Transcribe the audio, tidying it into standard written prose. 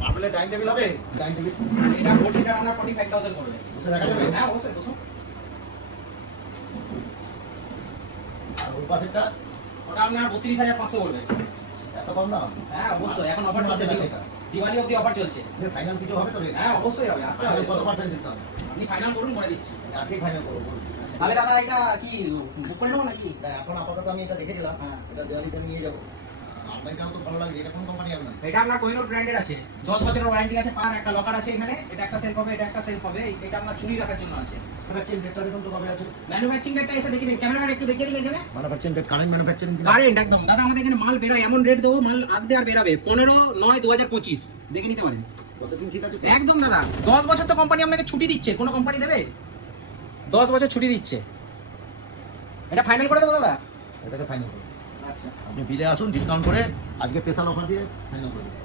মার্বেলে dining table হবে? Dining table এটা 4 seater আপনার 45000 পড়বে। বসে দেখা যাবে? হ্যাঁ অবশ্যই বসুন। আর ওই পাশেরটা ওটা আপনার 32500 পড়বে। এত কম দাম? হ্যাঁ অবশ্যই, এখন অফার চলছে, দিওয়ালি অবধি অফার চলছে। ফাইনাল কিছু হবে তো? হ্যাঁ অবশ্যই হবে, আসতে হবে। কত পার্সেন্ট ডিসকাউন্ট? আপনি ফাইনাল করুন, বলে দিচ্ছি। আজকেই ফাইনাল করবো। তাহলে দাদা এটা কি বুক করে নেবো নাকি? এখন আপাতত আমি এটা দেখে দিলাম, হ্যাঁ। এটা দেওয়ালিতে আমি নিয়ে যাবো। আলমারিটাও তো ভালো লাগে। এটা কোন কোম্পানি আলমারি? এটা আপনার কোহিনূর ব্র্যান্ডের আছে, 10 বছরের ওয়ারেন্টি আছে, পার একটা লকার আছে এখানে, এটা একটা সেলফ হবে, এটা একটা সেলফ হবে, এটা আপনার চুরি রাখার জন্য আছে। ম্যানুফ্যাকচারিং ডেটটা দেখুন তো কবে আছে? ম্যানুফ্যাকচারিং ডেটটা এসে দেখে নিন, ক্যামেরাম্যান একটু দেখিয়ে দিন এখানে। Manufacturing date, current manufacturing current একদম দাদা, আমাদের এখানে মাল বেরোয়, এমন রেট দেবো, মাল আসবে আর বেরাবে। 15/9/2025 দেখে নিতে পারেন। প্রসেসিং ঠিক আছে? একদম দাদা, 10 বছর তো কোম্পানি আপনাকে ছুটি দিচ্ছে, কোনো কোম্পানি দেবে? 10 বছর ছুটি দিচ্ছে। এটা ফাইনাল করে দেবো দাদা? এটাকে ফাইনাল করুন। আচ্ছা, আপনি বিলে আসুন, ডিসকাউন্ট করে আজকে স্পেশাল অফার দিয়ে ফাইনাল করে দেবো।